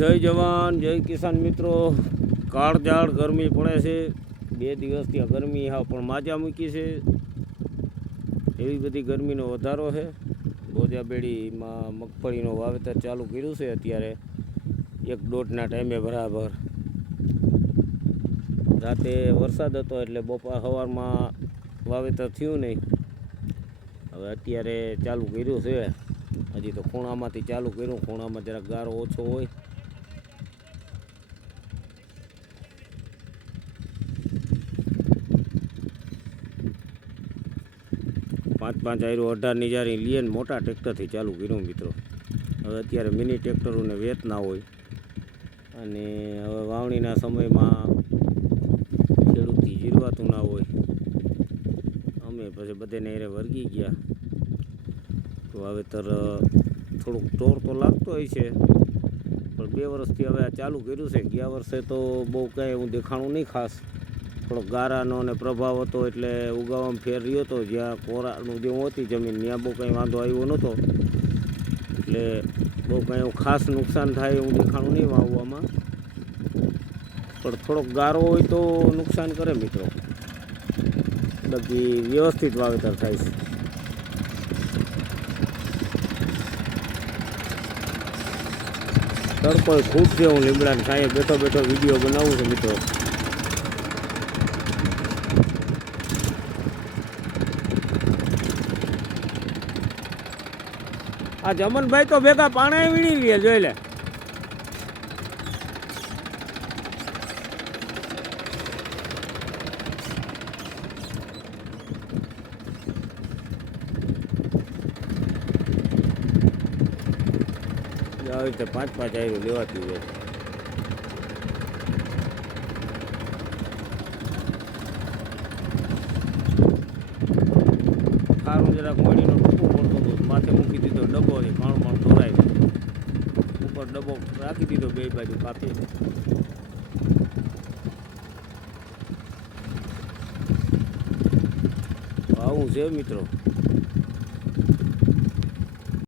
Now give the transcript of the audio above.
જય જવાન જય કિસાન મિત્રો, કાળઝાળ ગરમી પડે છે. 2 દિવસથી આ ગરમી હા પણ માજા મૂકી છે. એવી બધી ગરમીનો વધારો છે. બોજાબેડીમાં મગફળીનું વાવેતર ચાલુ કર્યું છે. અત્યારે 1-1.5ના ટાઈમે બરાબર. રાતે વરસાદ હતો એટલે બપોર સવારમાં વાવેતર થયું નહીં. હવે અત્યારે ચાલુ કર્યું છે. હજી તો ખૂણામાંથી ચાલુ કર્યું. ખૂણામાં જરાક ગારો ઓછો હોય. પાંચ આયરો 18 જારી લઈએ ને મોટા ટ્રેક્ટરથી ચાલુ કર્યું મિત્રો. હવે અત્યારે મિની ટ્રેક્ટરોને વેત ના હોય અને હવે વાવણીના સમયમાં ખેડૂતથી જીરવાતું ના હોય. અમે પછી બધાને એરે વર્ગી ગયા તો વાવેતર થોડુંક ટોર તો લાગતો હોય છે, પણ 2 વર્ષથી હવે આ ચાલુ કર્યું છે. ગયા વર્ષે તો બહુ કાંઈ એવું દેખાણું નહીં ખાસ. થોડોક ગારાનો અને પ્રભાવ હતો એટલે ઉગાવામાં ફેર રહ્યો હતો. જ્યાં કોરાનું જેવું હતી જમીન ત્યાં બહુ કંઈ વાંધો આવ્યો નહોતો. એટલે બહુ કંઈ એવું ખાસ નુકસાન થાય એવું દેખાણું નહીં વાવવામાં, પણ થોડોક ગારો હોય તો નુકસાન કરે મિત્રો. બાકી વ્યવસ્થિત વાવેતર થાય છે. તડકો ખૂબ છે. હું લીમડાને કાંઈ બેઠો વિડીયો બનાવું છું મિત્રો. આ જમનભાઈ તો ભેગા પાણી વીણી લે, જોઈ લે. આવી રીતે 5 આયરું લેવાતી હોય. સારું જરાક મળીનો ટૂંકું પડતો હતો. માથે મૂકી દીધો ડબ્બો, ઘણું ઢોરાય ઉપર ડબ્બો રાખી દીધો 2 બાજુ કાપી. આવું છે મિત્રો.